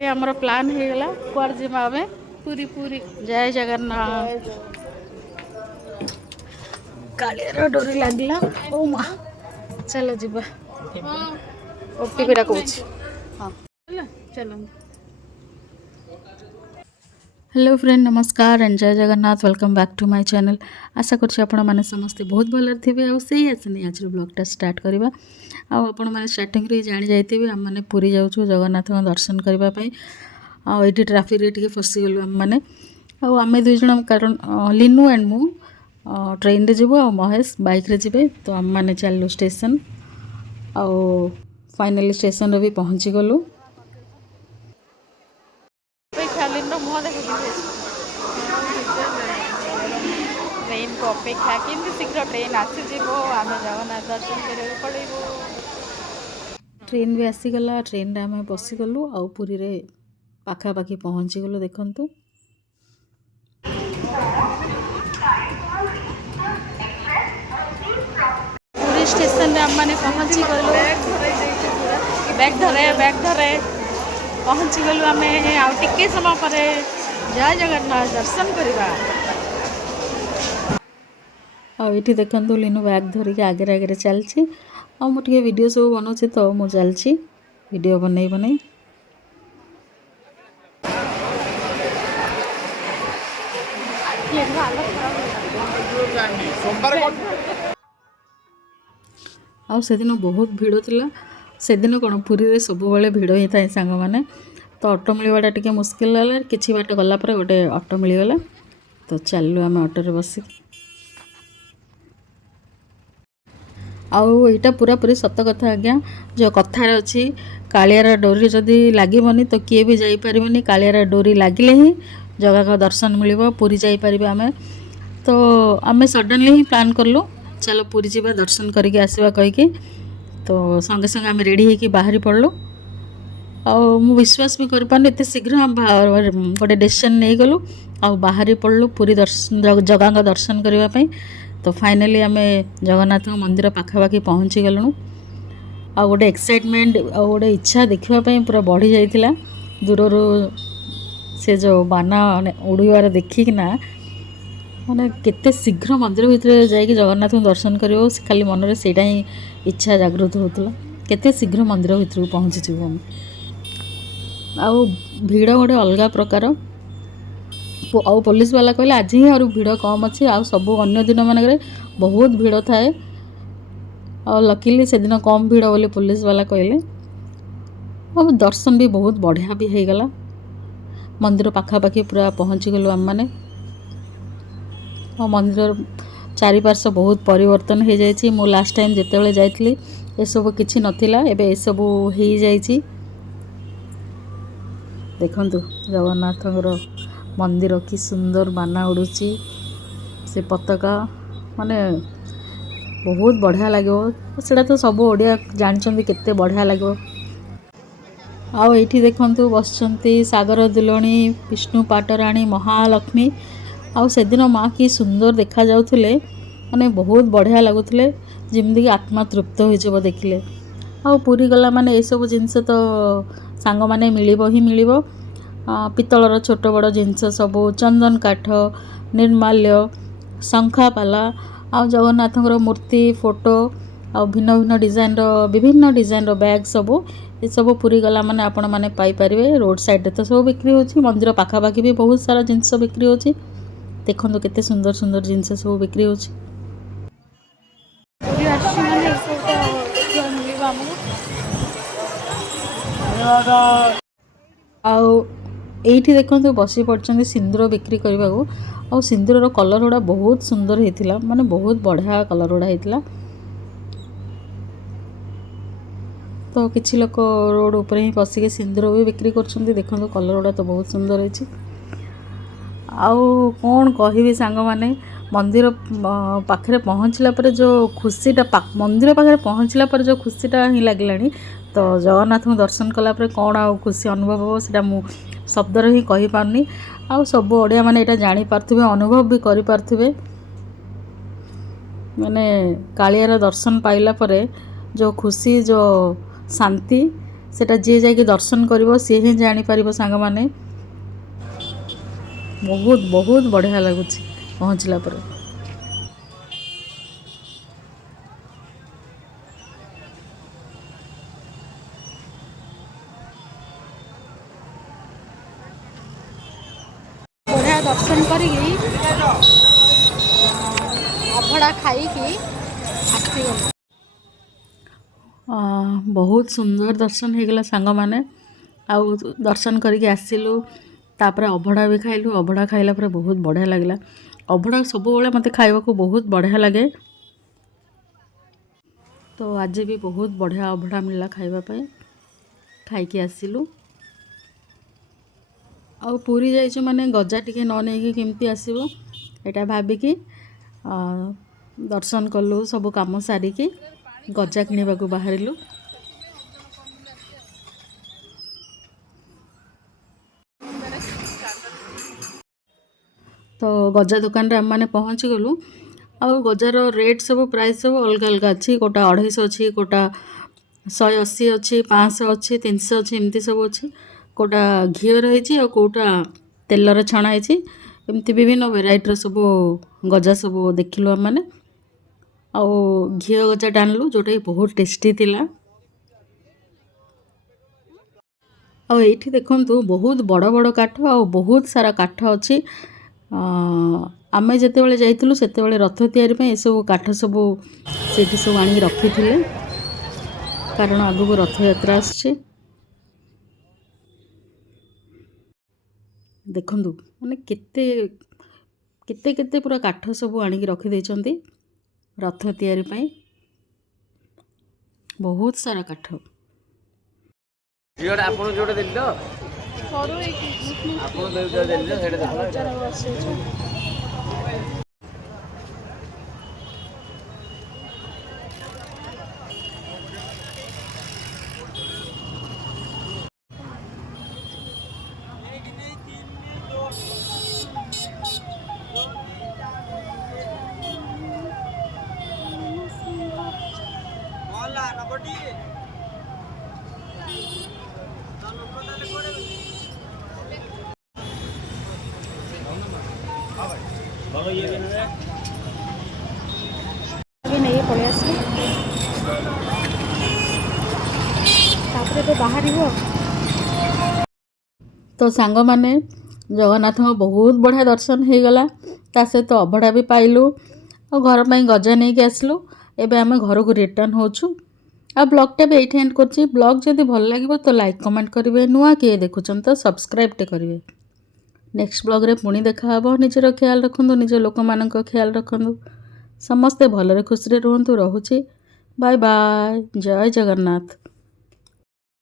ଆମର ପ୍ଲାନ୍ ହେଇଗଲା କୁଆଡ଼େ ଯିବା ଆମେ ପୁରୀ ପୁରୀ ଜୟ ଜଗନ୍ନାଥ। କାଳିଆର ଡୋରି ଲାଗିଲା। ଓ ମା ଚାଲ ଯିବା। ଓଟିପି ଡାକୁଛି। ହଁ ଚାଲ। हेलो फ्रेंड नमस्कार and Jay Jagannath welcome back to my channel. आशा करछि आपण माने समस्ते बहुत भल थे आ सही आसने आज ब्लॉगटा स्टार्ट करवा आपण मैंने स्टार्टिंग रे जानी जाइए आम मैंने पुरी जाऊँ जगन्नाथ दर्शन करने आईटी ट्राफिक रे टिके फसी गलु आम मैंने आम दुई जन कारण लिनू एंड मु ट्रेन रे जीवु आ महेश बाइक रे जीवे तो आम मैंने चलू स्टेशन आ फाइनली स्टेशन रे भी पहुँची गलु। ट्रेन को अपेक्षा केमती शीघ्र ट्रेन आसीज आम जगन्नाथ दर्शन करने पड़ो। ट्रेन भी आसीगला ट्रेन रे आम बसीगलु आ पुरी रे पाखापाखि पहुँची गलु। देखंतु पुरी स्टेशन रे आम माने पहुँची गलु। बैग धरे पहुँची गलु आम टिके समय पर जय जगन्नाथ दर्शन करवा। आईटी देखंतु लिनू बैग धरिक आगे आगे चलची आ मुझे वीडियो सब बनाऊँ तो मु चलची वीडियो बनई बनई आउ से दिन बहुत भिड़ थिला। से दिन कौन पुरी रे सब बेले भिड़ होता है सांग मैंने तो ऑटो मिलवाटा टिके मुस्किल है। किछि बाट गला पर गोटे ऑटो मिलगला तो चलू आम ऑटो रे बसी आउ एटा पूरा पूरी सत कथा आज्ञा जो कथार अच्छी कालियार डोरी जदि लगे तो किए भी जापरि। कालियार डोरी लगिले ही जगह का दर्शन मिल पुरी जापर आम तो आम सडनली ही प्लान कलु चलो पुरी जावा दर्शन करके आसवा कहीकि तो संगे संगे आम रेडी होकर बाहरी पड़लु। मु विश्वास भी कर एत शीघ्र गोटे डिसीजन नहीं गलु आ बाहरी पड़लु पुरी दर्शन जगह का दर्शन करने। तो फाइनली आम जगन्नाथ मंदिर पाखापाखि पहुँची गलु आ गोटे एक्साइटमेंट आ गोटे इच्छा देखापी पूरा बढ़ी जाइथिला। दूर से जो बाना उड़ीबार देखिकिना माने केते शीघ्र मंदिर भितर जाइए जगन्नाथ को दर्शन कर खाली मन से ही इच्छा जागृत होता केते शीघ्र मंदिर भितर पहुँची जीव आउ भिड़ गोटे अलग प्रकार आउ पुलिस वाला कहले आज ही और भिड़ कम अच्छे आ सब अन्य दिन मानक बहुत भिड़ थाए और लकीली से दिन कम भिड़ बोली पुलिस वाला कहले और दर्शन भी बहुत बढ़िया भी हो गला। मंदिर पाखापाखि पूरा पहुँची गलु आम मैंने और मंदिर चारिपार्श्व बहुत परिवर्तन हो जाइए। मु लास्ट टाइम जिते जाइली ये सब किछि नथिला एबे ये सब हो जाइए। देखंतु जगन्नाथर मंदिर कि सुंदर बाना उड़ुची से पताका माने बहुत बढ़िया लगे सेटा तो सब ओडिया जानचंदी केते बढ़िया लगे। आउ एठी देखंतु बसचंती सागर दुलणी विष्णु पाटराणी महालक्ष्मी आउ से दिन माँ कि सुंदर देखा जाउथले माने बहुत बढ़िया लगुथले जिमदी आत्मा तृप्त हो देखिले। आउ पुरी गला माने ये सब जिनस तो सांग माने मिलिबो ही मिलिबो पितलर छोट बड़ जिनस सब चंदन काठ निर्माल्य शंखापाला आ जगन्नाथर मूर्ति फोटो आ भिन्न भिन्न डिजाइन विभिन्न डिजाइन बैग सब ये सब पुरी गला माने आपण माने पाई परिवे। रोड साइड तो सब बिक्री होची मंदिर पाखापाखि भी बहुत सारा जिनस बिक्री होची। देखो केते सुंदर सुंदर जिनस सब बिक्री होची। आउ एठी देखो बसी पड़ते सिंदूर बिक्री करने को आ सिंदूर कलर गुड़ा बहुत सुंदर होता माने बहुत बढ़िया कलर गुड़ा होता। तो किसी लोक रोड उपर ही बसिक सिंदूर भी बिक्री कर देखो कलर गुड़ा तो बहुत सुंदर है। आउ कौन कहि सांग माने मंदिर पाखे पहुँचला पर जो खुशीटा मंदिर पाखे पहुँचला पर जो खुशीटा ही लगे तो जगन्नाथ को दर्शन कलापर कौन आ खुशी अनुभव हो सीटा मु शब्दर ही कहि पारनी। आ सब ओडिया माने एटा जानी पारथिबे अनुभव भी करि पारथिबे माने कालियार दर्शन पाइला परे जो खुशी जो शांति सेटा जी जाकि दर्शन करिवो सी ही जानी पारिबो सांग माने। बहुत बहुत बढ़िया लगुच पहुँचला पर। बढ़िया दर्शन करी अभड़ा खाई आसीगल। बहुत सुंदर दर्शन हो गला सांग माने। आउ दर्शन करके आसिलु तापर अभड़ा भी खाइलु। अभड़ा खाइला पर बहुत बढ़िया लगला। अभड़ा सब बेले मते खाइबा को बहुत बढ़िया लगे। तो आज भी बहुत बढ़िया अभड़ा मिलला खाइबा पे खाइके आसिलु। आउ पूरी जाइछु माने गजा टिके न नेकी केमती आसीबो एटा भाबिकी दर्शन कलु। सब काम सारिकी गजा किनिबा को बाहरिलु। तो गजा दुकान रे माने पहुँची गलु। आ गजार रेट सब प्राइस सब अलग अलग अच्छी। कोटा 250 अच्छी, कोटा 180 अच्छी, 500 अच्छी, 300 अच्छी, एमती सब अच्छी। कोटा घी रही और कोटा तेलर छणाई एमती विभिन्न वेराइटर सब गजा सब देखिलु आम मैंने। आउ घी गजा टाणलु जोटा कि बहुत टेस्टी थिला। आउ एठी देखंतु बहुत बड़ बड़ काठ आ बहुत सारा काठ अच्छी। आमे जेतेबेले जाइतिलु सेतेबेले रथ तयारी पे ए सब काठ सब सेठी सब आनी रखिथिले कारण आगु रथ यात्रा आछे। देखंतु माने केते केते केते पूरा काठ सब आनी रखि दैचंती रथ तयारी पे। बहुत सारा काठ जियोडा आपन जोडा देली तो करू आपन देउ देली तो सेटा देखो। नहीं पड़े आसले बाहर तो सांग माने जगन्नाथ बहुत बढ़िया दर्शन हो गला। ता सहित अभड़ा भी पाइलु और घर में गजा नहीं के आसलु। एबे आमे घर को रिटर्न होछु। आ ब्लॉग भी एठी एंड करछि। ब्लॉग जदि भल लागिबो तो लाइक कमेंट करिवे। नुआ किए देखुछन तो सब्सक्राइब टे करिवे। नेक्स्ट ब्लॉग रे पुणी देखा हबो। निजर ख्याल रखंदु, निज लोक मानक ख्याल रखंदु। समस्ते भलरे खुशी रे रुहंतु। रहुछि। Bye bye. जय जगन्नाथ।